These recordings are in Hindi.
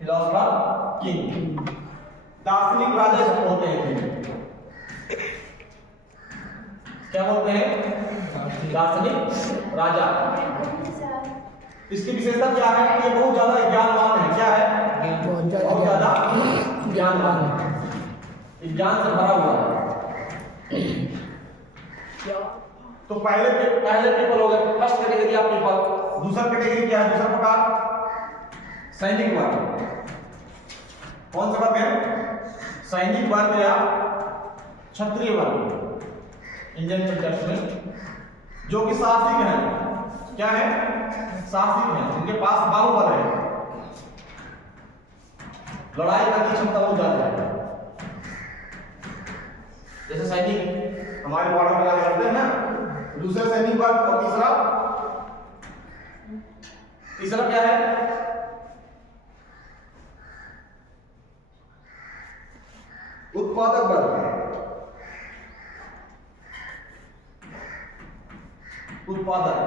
Philosopher king. दार्शनिक राजा होते हैं, क्या बोलते हैं? दार्शनिक राजा। इसकी विशेषता क्या है कि ये बहुत ज्यादा ज्ञानवान है। क्या है? बहुत ज्यादा ज्ञानवान है, ज्ञान से भरा हुआ है। तो पहले पीपल हो गए, फर्स्ट कैटेगरी ऑफ पीपल। दूसरा कैटेगरी क्या है? दूसरा प्रकार सैनिक वर्ग। कौन सा वर्ग है? सैनिक वर्ग या क्षत्रिय वर्ग, इंडियन कंटेक्स्ट में, जो कि साहसिक हैं। क्या है? साहसिक हैं, उनके पास बाहुबल है, लड़ाई करने की क्षमता बहुत ज्यादा है। जैसे सैनिक हमारे बॉर्डर में लगा करते हैं ना, दूसरे सैनिक वर्ग। और तीसरा क्या है? उत्पादक वर्ग। उत्पादक,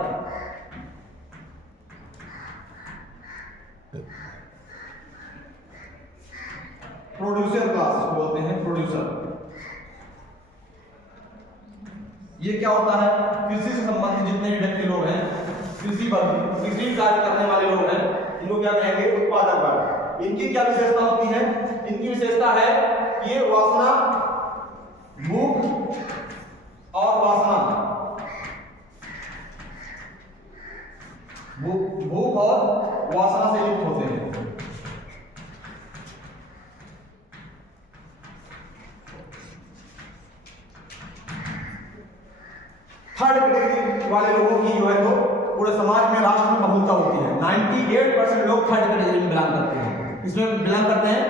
प्रोड्यूसर क्लास बोलते हैं, प्रोड्यूसर। ये क्या होता है? कृषि से संबंधित जितने भी व्यक्ति लोग हैं, कृषि वर्ग, कृषि कार्य करने वाले लोग हैं, इनको क्या कहेंगे? उत्पादक वर्ग। इनकी क्या विशेषता होती है? इनकी विशेषता है कि ये वासना, भूख और वासना, भूख और वासना से युक्त होते हैं। थर्ड कैटेगरी वाले लोगों की जो है तो पूरे समाज में, राष्ट्र में बहुलता होती है। 98% लोग थर्ड कैटेगरी में बिलोंग करते हैं। इसमें बिलोंग करते हैं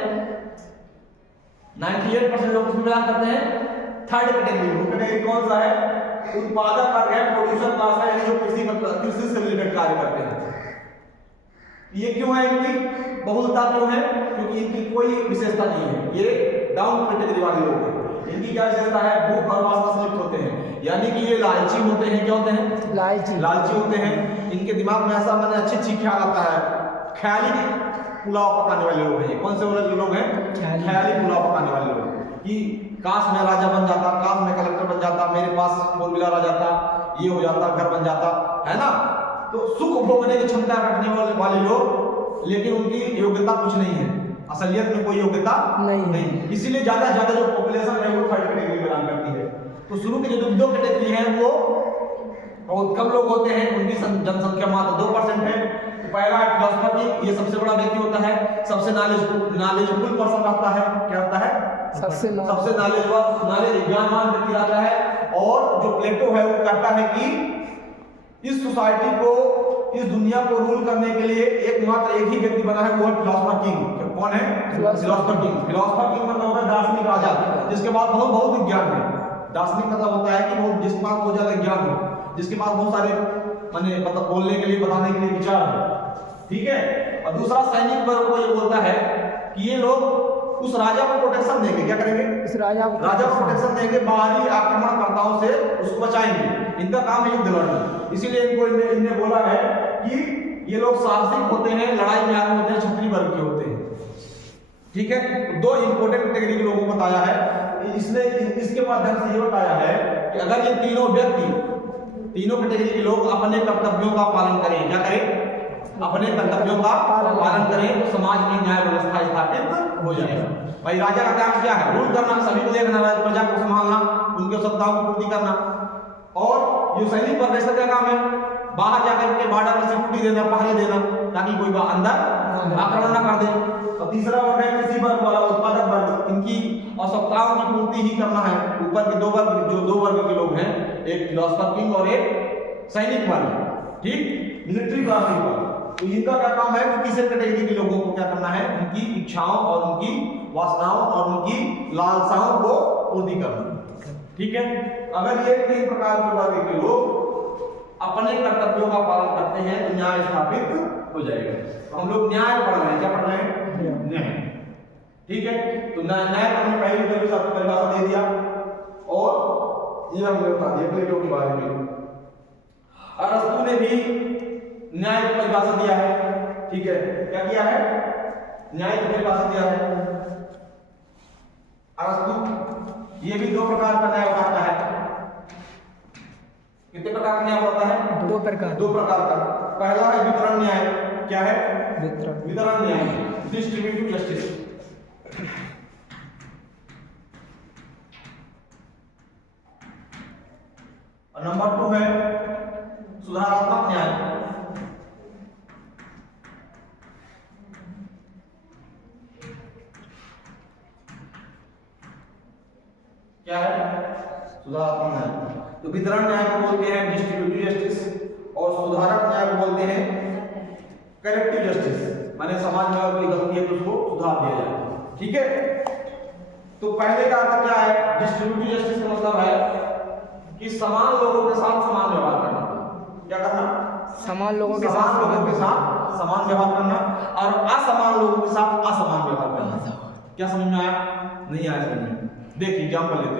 98% लोग इसमें बिलोंग करते हैं थर्ड कैटेगरी। वो कैटेगरी कौन सा है? उत्पादक वर्ग है, प्रोड्यूसर क्लास है, यानी जो कृषि से रिलेटेड कार्य करते हैं। ये क्यों है? इनकी बहुलता क्यों है? क्योंकि इनकी कोई विशेषता नहीं है, ये डाउन कैटेगरी वाले लोग हैं। इनकी क्या विशेषता है? भूख और वासना से युक्त होते हैं, यानी कि ये लालची होते हैं। क्या होते हैं? लालची होते हैं। इनके दिमाग में ऐसा मैंने अच्छी ख्याल आता है, ख्याली पुलाव पकाने वाले लोग हैं। कौन से वाले लोग हैं? ख्याली पुलाव पकाने वाले लोग, कि काश मैं राजा बन जाता, काश मैं कलेक्टर बन जाता, मेरे पास 4 व्हीलर आ जाता, ये हो जाता, घर बन जाता, है ना। तो सुख भोगने की क्षमता रखने वाले लोग, लेकिन उनकी योग्यता कुछ नहीं है, असलियत में कोई योग्यता नहीं। इसीलिए ज्यादा जो पॉपुलेशन है वो थर्ड कैटेगरी में बिलोंग करती है। तो शुरू के जो 2 कैटेगरी है वो बहुत कम लोग होते हैं, उनकी जनसंख्या मात्र 2% है। तो पहला है फिलोसफर किंग, ये सबसे बड़ा व्यक्ति होता है, सबसे नॉलेजफुल पर्सन रहता है। क्या होता है? सबसे नॉलेज ज्ञानवान व्यक्ति रहता है। और जो प्लेटो है वो कहता है कि इस सोसाइटी को, इस दुनिया को रूल करने के लिए एकमात्र एक ही व्यक्ति बना है, वो है फिलोसफर किंग। कौन है? Philosopher king. फिलोसफर किंग मतलब होता है दार्शनिक राजा, जिसके पास बहुत ज्ञान है। दार्शनिक मतलब होता है कि वो जिसके पास बहुत ज्यादा ज्ञान है, जिसके पास बहुत सारे माने मतलब बोलने के लिए, बताने के लिए विचार है। ठीक है। और दूसरा सैनिक वर्ग को ये बोलता है कि ये लोग उस राजा को प्रोटेक्शन देंगे। क्या करेंगे? उस राजा को प्रोटेक्शन देंगे, बाहरी आक्रमणकर्ताओं से उसको बचाएंगे। इनका काम है युद्ध लड़ना। इसीलिए इन्हें बोला है कि ये लोग साहसिक होते हैं, लड़ाई में आगे होते हैं, क्षत्रिय वर्ग के होते हैं। ठीक है। 2 इंपोर्टेंट कैटेगरी के लोगों को बताया है इसने। इसके माध्यम से ये बताया है कि अगर ये तीनों कैटेगरी के लोग अपने कर्तव्यों का पालन करें, क्या करें? अपने कर्तव्यों का पालन करें, तो समाज में न्याय व्यवस्था स्थापित हो जाएगा। भाई राजा का काम क्या है? रूल करना, सभी को देखना, प्रजा को संभालना, उनकी आवश्यकताओं की पूर्ति करना। और जो सैनिक वर्ग का काम है, बाहर जाकर के बॉर्डर पर सिक्योरिटी देना, पहरे देना, ताकि कोई अंदर आक्रमण न कर दे। और तीसरा वर्ग है कृषि वर्ग वाला, उत्पादक वर्ग। इनकी आवश्यकताओं की पूर्ति ही करना है। ऊपर के 2 वर्ग के लोग हैं, एक फिलोसफर किंग और एक सैनिक वर्ग। ठीक, मिलिट्री क्लास पीपल। तो इनका क्या काम है कि तीसरे कैटेगरी के लोगों को क्या करना है? उनकी इच्छाओं और उनकी वासनाओं और उनकी लालसाओं को पूर्ति करना। ठीक है। अगर ये 3 प्रकार के वर्ग के लोग अपने कर्तव्यों का पालन करते हैं तो न्याय स्थापित हो जाएगा। तो हम लोग न्याय पढ़ रहे हैं। क्या पढ़ रहे हैं? न्याय। ठीक है। तो न्याय हमने पहले परिभाषा दे दिया, और ये हमने बता दिया प्लेटो के बारे में। अरस्तु ने भी न्याय की परिभाषा दिया है। ठीक है। क्या किया है? न्याय तो मेरे पास दिया है। अरस्तु ये भी 2 प्रकार का न्याय बताता है। कितने प्रकार का न्याय बताता है? 2 प्रकार। 2 प्रकार का। पहला है वितरण न्याय। क्या है? वितरण न्याय, डिस्ट्रीब्यूटिव जस्टिस। और नंबर 2 है सुधारात्मक न्याय। क्या है? सुधारात्मक न्याय। तो वितरण न्याय को बोलते हैं डिस्ट्रीब्यूटिव जस्टिस और सुधारक न्याय को बोलते हैं करेक्टिव जस्टिस। माने समाज में अगर कोई गलती है तो उसको सुधार दिया जाए। ठीक है? तो पहले का अर्थ क्या है? डिस्ट्रीब्यूटिव जस्टिस का मतलब है कि समान लोगों के साथ समान व्यवहार करना। क्या करना? समान लोगों के समान लोगों के साथ समान व्यवहार करना और असमान लोगों के साथ असमान व्यवहार करना। क्या समझ में आया? नहीं आया समझ में? देखिए एग्जाम्पल लेते हैं।